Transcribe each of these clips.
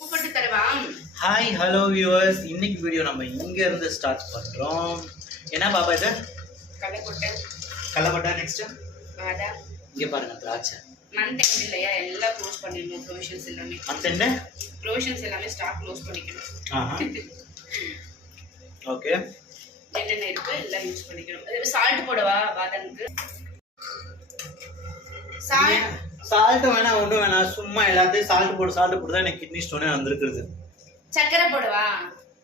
தரவா? Hi hello viewers இன்னைக்கு video நம்ம இங்க இருந்து ஸ்டார்ட் பண்றோம். என்ன பாப்பா இது? கடைக்கொட்டை கள்ளப்பட்டா நெக்ஸ்ட் பாதாம் இங்க பாருங்க திராட்சை. மந்த் எண்ட் இல்லையா? எல்லாம் க்ளோஸ் பண்ணிடணும் ப்ரொவிஷன்ஸ் எல்லாமே. மத்தெண்டு ப்ரொவிஷன்ஸ் எல்லாமே ஸ்டாக் க்ளோஸ் பண்ணிக்கணும். ஓகே என்னென்ன இருக்கோ எல்லாம் யூஸ் பண்ணிக்கணும். சால்ட் போடவா பாதாமுக்கு சால்ட் சால்ட் வேணாம் ஒன்றும் வேணாம் சும்மா எல்லாத்தையும் சால்ட் போட்டு சால்ட் போட்டு தான் எனக்கு கிட்னி ஸ்டோனே வந்திருக்குது சக்கரை போடவா?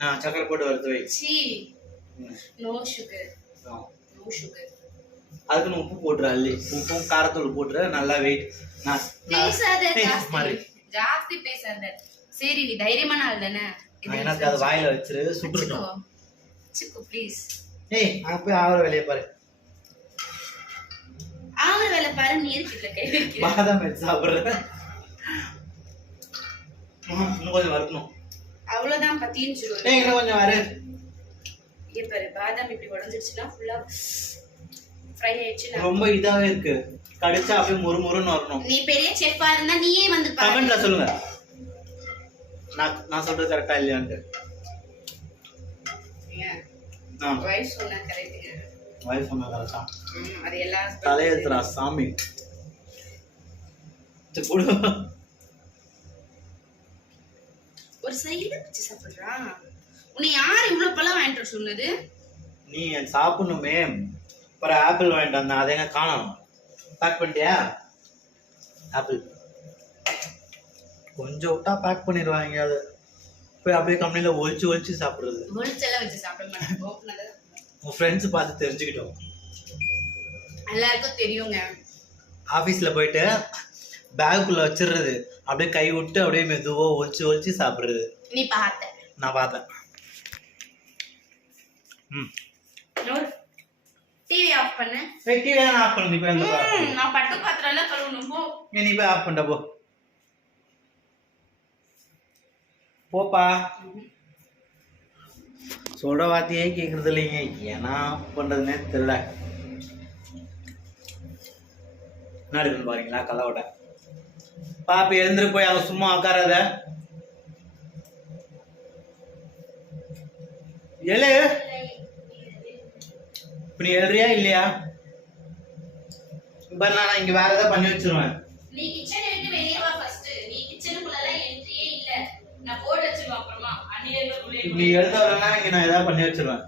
ஆ சக்கரை போட்டு வறுத்து வை. C. No sugar. No sugar அதுக்குன்னு உப்பு போட்டுரு அள்ளி. உப்பும் காரத்தூள் போட்டுரு நல்லா வெயிட் நான் ஜாஸ்தி. பேசாத. சரி நீ தைரியமான ஆள் தானே? எனக்கு அது வாயில வச்சிரு சுட்டுட்டோம் ப்ளீஸ் ஏய் அங்க போய் ஆகிற வேலையை பாரு. ஆகுற வேலை பாரு நீ இருக்குல்ல கை வைக்கிற. பாதாம் எடுத்து சாப்பிடுறேன் இன்னும் கொஞ்சம் வறுக்கணும். அவ்வளவுதான் பத்தின்னு ஏய் சொல்லுவேன் இன்னும் கொஞ்சம் வரு இங்க பாரு பாதாம் இப்படி ஃப்ரை ஆயிடுச்சு ரொம்ப இதாவே இருக்கு. கடிச்சா அப்படியே முறு முறுன்னு வரணும். நீ பெரிய செஃப்பா இருந்தா நீயே வந்து கமெண்ட்ல சொல்லுங்க. நான் நான் சொல்றது கரெக்டா இல்லையான்ட்டு. ஆ. வைஃப் சொன்னா கரெக்டுங்க வாய் சொன்னா கரெக்டா. அது எல்லா தலையெழுத்துறா சாமி. ஒரு சைடு பிச்சு சாப்பிடுறான் உன்னை யார் இவ்வளவு பழம் வாங்கிட்டு சொன்னது? நீ சாப்பிடணுமே அப்புறம் ஆப்பிள் வாங்கிட்டு வந்தேன் அதை எங்க காணோம்? பேக் பண்ணிட்டியா? ஆப்பிள் கொஞ்சம் விட்டா பேக் பண்ணிடுவாங்க அது. போய் அப்படியே கம்பெனியில் ஒழிச்சு ஒழிச்சு சாப்பிடுறது. ஒளிச்செல்லாம் வச்சு சாப்பிட மாட்டேன். உன் ஃப்ரெண்ட்ஸ் பார்த்து தெரிஞ்சுக்கிட்டோம். எல்லாருக்கும் தெரியுங்க. ஆஃபீஸில் போயிட்டு பேக்குள்ளே வச்சிடுறது. அப்படியே கை விட்டு அப்படியே மெதுவாக ஒழிச்சு ஒழிச்சு சாப்பிடுறது. நீ பார்த்த. நான் பார்த்தேன். ம். டிவி ஆஃப் பண்ணு. டிவி தான் ஆஃப் பண்ணு? நான் பட்டு பாத்திரம் எல்லாம் கழுவணும். போ. நீ போய் ஆஃப் பண்ணிட்ட போ. போப்பா. சொல்கிற வார்த்தையே கேட்குறது இல்லைங்க. ஏன்னா பண்ணுறதுனே தெரில என்ன இருக்குன்னு பாருங்களா கல்லவட்டை பாப்பி எழுந்துரு போய் அவன் சும்மா உட்காராத எழு. இப்ப நீ எழுறியா இல்லையா? இப்போ நான் இங்கே வேற ஏதாவது பண்ணி வச்சிருவேன். நீ கிச்சன் விட்டு வெளியே வா ஃபர்ஸ்ட் நீ கிச்சனுக்குள்ளலாம் என்ட்ரியே இல்ல. நான் போட்டு வச்சிருவேன் அப்புறமா அன்னில உள்ளே நீ எழுத வரலன்னா இங்க நான் ஏதாவது பண்ணி வச்சிருவேன்.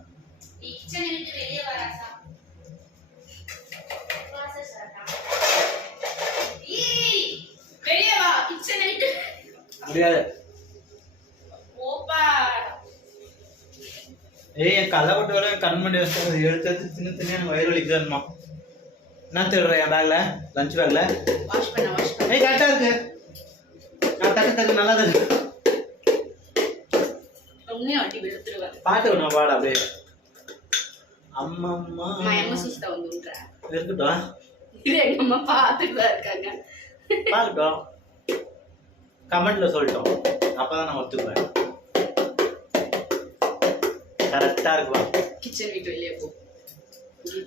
முடியாது. ஏய் என் கல்லை விட்டு வர கண்மண்டி வச்சு எடுத்து எடுத்து தின்னு தின்னு எனக்கு வயிறு வலிக்குதுமா என்ன தேடுறேன் என் பேக்ல லஞ்ச் பேக்ல ஏய் கரெக்டா இருக்கு. நான் தக்கு நல்லா தான் இருக்கு. உண்மையா அடி வெளுத்துருவேன் பாட்டு ஒன்று பாடு அப்படியே. அம்மம்மா. நான் எம்ம சுஸ்தா வந்துன்றேன் இருக்கட்டும். இது எங்க அம்மா பார்த்துட்டு தான் இருக்காங்க. பாக்கட்டும் கமெண்ட்ல சொல்லிட்டோம். அப்பதான் நான் ஒத்துக்குவேன். கரெக்டா இருக்குவா கிச்சன் விட்டு வெளியே போ.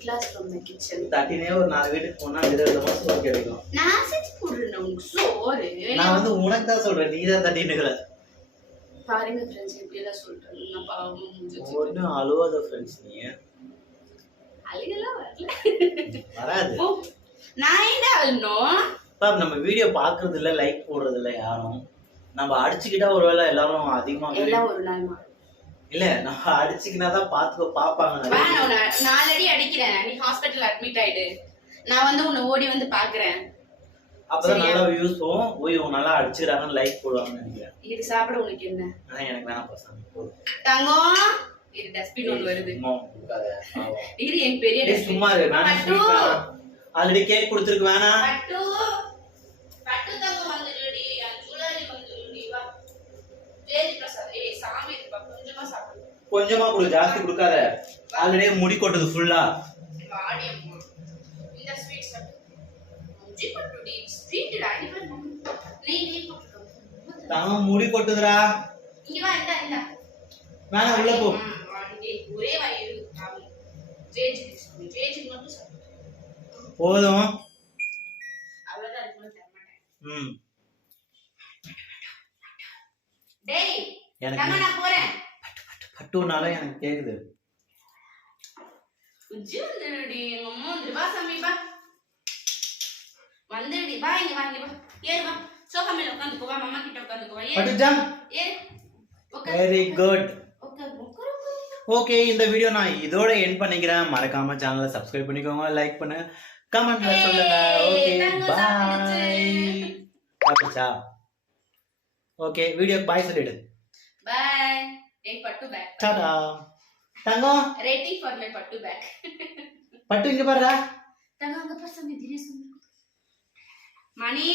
கிளாஸ் ஃப்ரம் த கிச்சன் தட்டினே ஒரு நாலு வீட்டுக்கு போனா விதவிதமா சோறு கிடைக்கும் நான் செஞ்சு போடுறேன் உனக்கு. சோறு. நான் வந்து உனக்கு தான் சொல்றேன் நீ தான் தட்டின்னு இருக்கிற. பாருங்க ஃப்ரெண்ட்ஸ் இப்படி எல்லாம் சொல்றேன் நான் பாவம் முடிஞ்சு ஒன்றும் அழுவாத ஃப்ரெண்ட்ஸ் நீ அழுகெல்லாம் வரல. வராது. நான் என்ன அழணும் பாப் நம்ம வீடியோ பாக்குறது இல்ல லைக் போடுறது இல்ல யாரும். நம்ம அடிச்சுக்கிட்டா ஒருவேளை எல்லாரும் அதிகமா எல்லாம் ஒரு நாள் இல்ல நம்ம அடிச்சுக்கினா தான் பாத்து பாப்பாங்க நாலடி அடிக்கிறேன். நீ ஹாஸ்பிட்டல் அட்மிட் ஆயிடு. நான் வந்து உன்னை ஓடி வந்து பாக்குறேன். அப்பதான் நல்லா வியூஸ் போகும் ஓய் இவங்க நல்லா அடிச்சுக்கிறாங்கன்னு லைக் போடுவாங்கன்னு நினைக்கிறேன். இது சாப்பிட உனக்கு என்ன? எனக்கு வேணாம் பசங்க தங்கம்! இது டஸ்ட்பின் ஒன்று வருது. இது என் பெரிய சும்மா இரு வேணாம். ஆல்ரெடி கேக் கொடுத்துருக்கு வேணாம் பட்டு! பட்டு தங்கம் வந்துடுடி என் ஜுவல்லரி வந்துடுடி வா. பிரசாத் ஏய் சாமி இருப்பா கொஞ்சமா சாப்பிடு. கொஞ்சமா கொடு ஜாஸ்தி கொடுக்காத. ஆல்ரெடி முடி கொட்டுது ஃபுல்லா வாடி இந்த ஸ்வீட் சாப்பிடு பட்டுடி ஸ்வீட் அடி பண்ணு நீ நீ தாங்க முடி கொட்டுதுடா. இங்க வா இந்த இந்த வேணாம் உள்ள போ. போதும். ம். டேய் எனக்கு தங்க நான் போறேன். பட்டுனாலும் எனக்கு கேக்குது. வந்துடுடி எங்க அம்மா வந்துடு வா சாமி வா. வந்துடுடி வா இங்க வா இங்க வா. ஏறு வா. சோஃபா மேல வா மாமா கிட்ட உட்காந்துக்கோ வா பட்டு ஜம் உட்காரு வெரி குட். ஓகே இந்த வீடியோ நான் இதோட எண்ட் பண்ணிக்கிறேன். மறக்காம சேனலை சப்ஸ்கிரைப் பண்ணிக்கோங்க லைக் பண்ணுங்க கமெண்ட்ல சொல்லுங்க. ஓகே தங்கம் பாய் ஓகே வீடியோ பாய் சொல்லிடு. பாய் ஏய் பட்டு பேக் டாடா தங்கம். ரேட்டிங் ஃபார் மை பட்டு பேக் பட்டு இங்க பாருடா. தங்க அங்க பாரு சாமி தினேஷ் மணி.